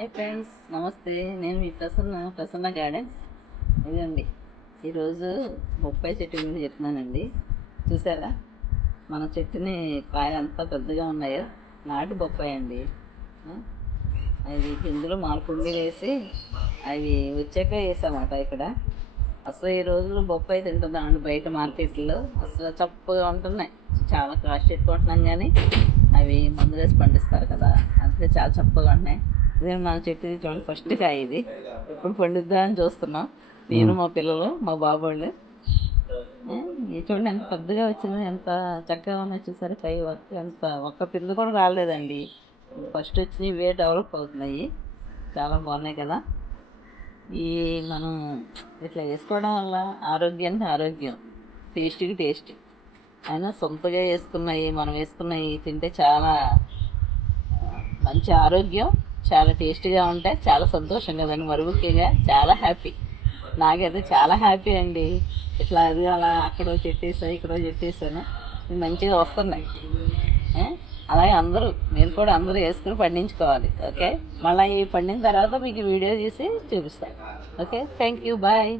Hi friends, నమస్తే. నేను మీ Prasanna gardens. ఇదండి, ఈరోజు బొప్పాయి చెట్టు గురించి చెప్తున్నానండి. చూసారా మన చెట్టుని కాయలు ఎంత పెద్దగా ఉన్నాయో? నాటు బొప్పాయి అండి. అవి గింజలు మార్పుండి వేసి అవి వచ్చాక వేసామాట ఇక్కడ. అసలు ఈ రోజుల్లో బొప్పాయి తింటున్నామండి బయట మార్కెట్లో. అసలు చప్పగా ఉంటున్నాయి. చాలా కాస్ట్ ఎక్కువ ఉంటున్నాం, కానీ అవి మందులు వేసి పండిస్తారు కదా, అందుకే చాలా చప్పగా ఉన్నాయి. ఇదే మా చెట్టు చూడండి, ఫస్ట్ కాయ ఇది. ఎప్పుడు పండుద్దా అని చూస్తున్నాం, నేను మా పిల్లలు మా బాబు వాళ్ళు. ఇది చూడండి ఎంత పెద్దగా వచ్చింది, ఎంత చక్కగా ఉన్నాయి. చూసారు కాయ ఎంత ఒక్క పిండి కూడా రాలేదండి. ఫస్ట్ వచ్చి ఇవే డెవలప్ అవుతున్నాయి, చాలా బాగున్నాయి కదా. ఈ మనం ఇట్లా వేసుకోవడం వల్ల ఆరోగ్యానికి ఆరోగ్యం, టేస్ట్కి టేస్ట్. అయినా సొంతగా వేసుకున్నాయి, మనం వేసుకున్నాయి తింటే చాలా మంచి ఆరోగ్యం, చాలా టేస్టీగా ఉంటాయి, చాలా సంతోషం కదండి. మరి ముఖ్యంగా చాలా హ్యాపీ, నాకైతే చాలా హ్యాపీ అండి. ఇట్లా అది అలా అక్కడో చెట్టేసాను ఇక్కడో చెట్టేసాను, మంచిగా వస్తున్నాయి. అలాగే అందరూ, మీరు కూడా అందరూ వేసుకుని పండించుకోవాలి. ఓకే, మళ్ళీ ఈ పండిన తర్వాత మీకు వీడియో తీసి చూపిస్తాను. Okay, thank you, bye.